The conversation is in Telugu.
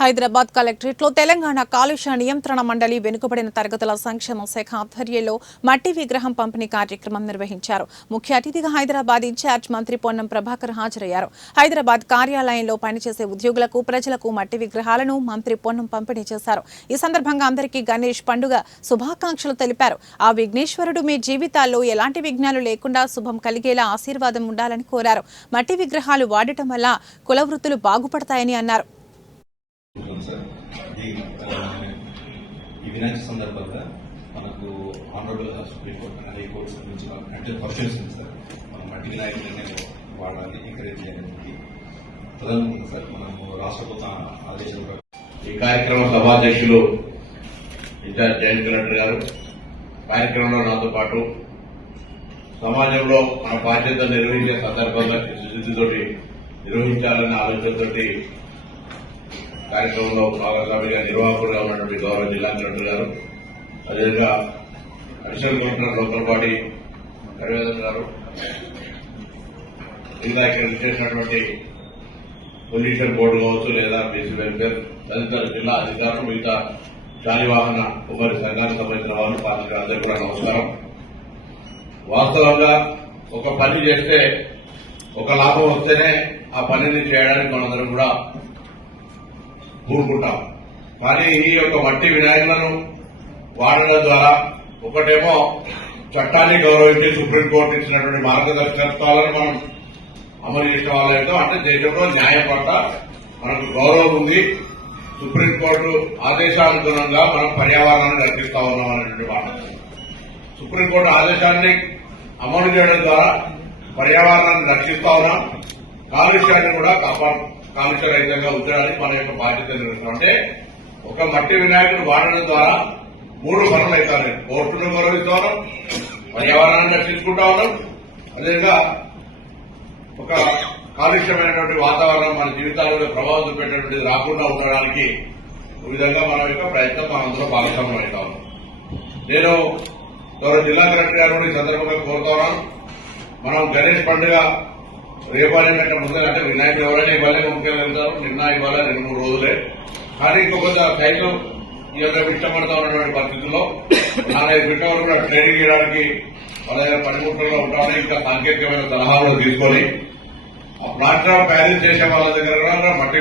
హైదరాబాద్ కలెక్టరేట్లో తెలంగాణ కాలుష్య నియంత్రణ మండలి వెనుకబడిన తరగతుల సంక్షేమ శాఖ ఆధ్వర్యంలో మట్టి విగ్రహం పంపిణీ కార్యక్రమం నిర్వహించారు. ముఖ్య అతిథిగా హైదరాబాద్ ఇన్ఛార్జ్ మంత్రి పొన్నం ప్రభాకర్ హాజరయ్యారు. హైదరాబాద్ కార్యాలయంలో పనిచేసే ఉద్యోగులకు, ప్రజలకు మట్టి విగ్రహాలను మంత్రి పొన్నం పంపిణీ చేశారు. ఈ సందర్భంగా అందరికీ గణేష్ పండుగ శుభాకాంక్షలు తెలిపారు. ఆ విఘ్నేశ్వరుడు మీ జీవితాల్లో ఎలాంటి విఘ్నాలు లేకుండా శుభం కలిగేలా ఆశీర్వాదం ఉండాలని కోరారు. మట్టి విగ్రహాలు వాడటం వల్ల కుల వృత్తులు బాగుపడతాయని అన్నారు. ఈ వినాయక సందర్భంగా మనకు ఆనరబుల్ సుప్రీంకోర్టు హైకోర్టు సంబంధించిన అంటే క్వశ్చన్స్ ఉంది సార్. మనం మట్టి వినాయకులనే వాడాలి, ఎంకరేజ్ చేయడానికి ప్రధానంగా సార్ మనము రాష్ట్ర ప్రభుత్వ ఆదేశం. ఈ కార్యక్రమ సభాధ్యక్షులు ఇన్ఛార్జ్ జాయింట్ కలెక్టర్ గారు కార్యక్రమంలో నాతో పాటు సమాజంలో మన బాధ్యతలు నిర్వహించే సందర్భంగా చిత్తశుద్ధితోటి నిర్వహించాలన్న ఆలోచనతోటి కార్యక్రమంలో భాగస్వామిగా నిర్వాహకులుగా ఉన్నటువంటి గౌరవ జిల్లా కలెక్టర్ గారు, అదేవిధంగా అడిషనల్ కలెక్టర్ లోకల్ బాడీ హరివేదన్ గారు, ఇంకా ఇక్కడ చేసినటువంటి పొల్యూషన్ బోర్డు కావచ్చు లేదా బీసీ వెల్ఫేర్ తదితర జిల్లా అధికారులు, మిగతా శాలివాహన ఉమ్మడి సంఘానికి సంబంధించిన వాళ్ళు పార్టీలు అందరికీ కూడా నమస్కారం. వాస్తవంగా ఒక పని చేస్తే ఒక లాభం వస్తేనే ఆ పనిని చేయడానికి మనందరం కూడా కూరుకుంటాం. కానీ ఈ యొక్క మట్టి వినాయకులను వాడడం ద్వారా ఒకటేమో చట్టాన్ని గౌరవించి సుప్రీంకోర్టు ఇచ్చినటువంటి మార్గదర్శకాలను మనం అమలు చేసిన వాళ్ళైతే అంటే దేశంలో న్యాయం పట్ల మనకు గౌరవం ఉంది. సుప్రీంకోర్టు ఆదేశానుగుణంగా మనం పర్యావరణాన్ని రక్షిస్తా ఉన్నాం అనేటువంటి మాట. సుప్రీంకోర్టు ఆదేశాన్ని అమలు చేయడం ద్వారా పర్యావరణాన్ని రక్షిస్తా ఉన్నాం, కాలుష్యాన్ని కూడా కాలుష్య రహితంగా ఉంచడానికి మన యొక్క బాధ్యత నిర్వహిస్తాం. అంటే ఒక మట్టి వినాయకుడు వాడడం ద్వారా 3 పనులు అవుతాయి. కోర్టును గౌరవిస్తా ఉన్నాం, పర్యావరణాన్ని రక్షించుకుంటా ఉన్నాం, అదేవిధంగా ఒక కాలుష్యమైనటువంటి వాతావరణం మన జీవితాలలో ప్రభావం చూపేటటువంటిది రాకుండా ఉండడానికి ఈ విధంగా మన యొక్క ప్రయత్నం మనందరూ భాగస్వామ్యం అవుతా ఉన్నాం. నేను గౌరవ జిల్లా కలెక్టర్ గారు ఈ సందర్భంగా కోరుతా ఉన్నాను. మనం గణేష్ పండుగ రేపాలంటే ముందే అంటే వినాయకుడు ఎవరైనా ఇవ్వాలే ముఖ్యంగా వెళ్తారు. నిన్న ఇవాళ 2-3 రోజులే. కానీ ఇంకొక సైతం ఈ యొక్క ఇష్టపడతా ఉన్నటువంటి పరిస్థితుల్లో 4-5 బిడ్డ వరకు కూడా ట్రైనింగ్ చేయడానికి వాళ్ళ దగ్గర పనిముట్లలో ఉంటామని ఇంకా సాంకేతికమైన సలహాలు తీసుకొని ఆ ప్లాట్ఫామ్ ప్యారేజ్ చేసే వాళ్ళ దగ్గర మట్టి